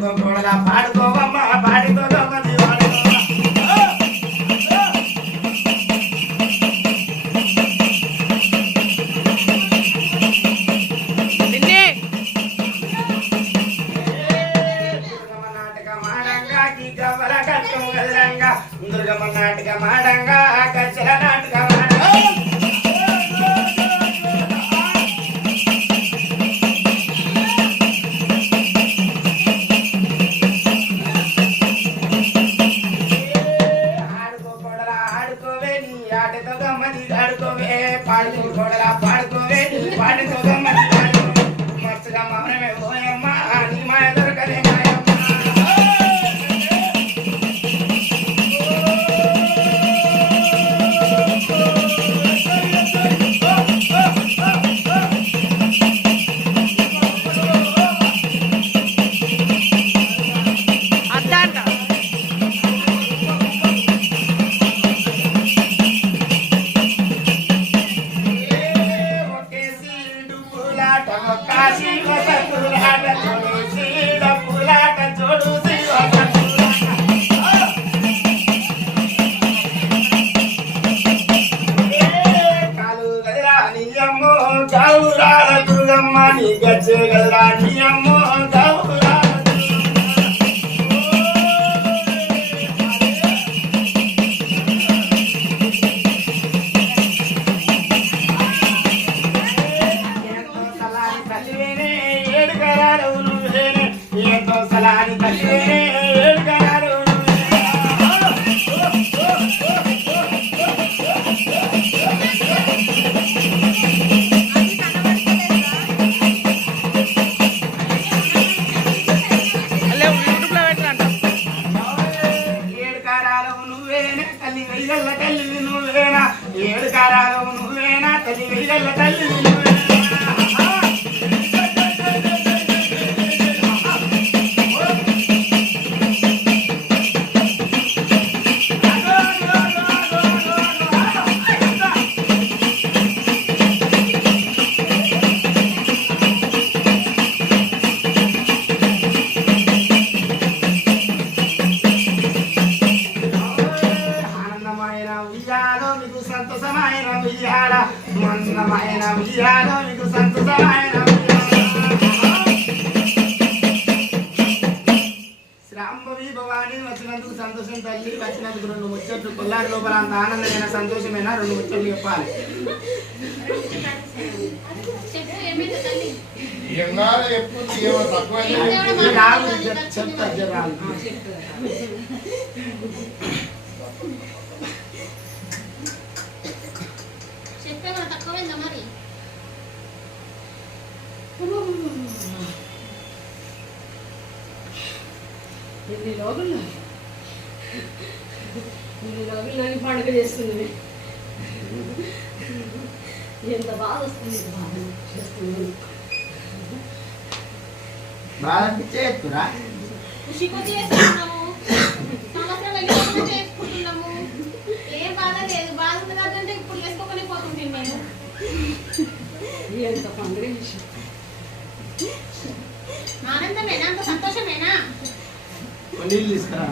కోడలా పాడుకోవమ్మ నిన్నే నాటక మాడంగా దుర్గమ్మ నాటక మాడంగా పాడుకోవే నీ ఆటతో గమ్మని ఆడుకోవే పాడుకో కోడలా పాడుకోవే నీ పాటతో గమ్మని మస్తుగా మౌనమే పోయమ్మా casi Yeah. మీకు సంతోషమైన శ్రాంభవి భవాని వచ్చినందుకు సంతోషం తల్లి వచ్చినందుకు రెండు ముచ్చట్లు. కొల్లారి లోపల అంత ఆనందమైన సంతోషమైన రెండు ముచ్చట్లు చెప్పాలి. చెప్పు ఏమైంది చెప్పేమన్నా తక్కువైందా మరి ఎన్ని రోజులు ఎన్ని రోజులు నన్ను పండుగ చేస్తుంది ఎంత బాధ వస్తుంది బాధ చేస్తుంది. ఎత్తురా ఖుషికొద్ది ఎంత చేసి ఆనందమేనా అంత సంతోషమేనా? నీళ్ళు తీసుకురా.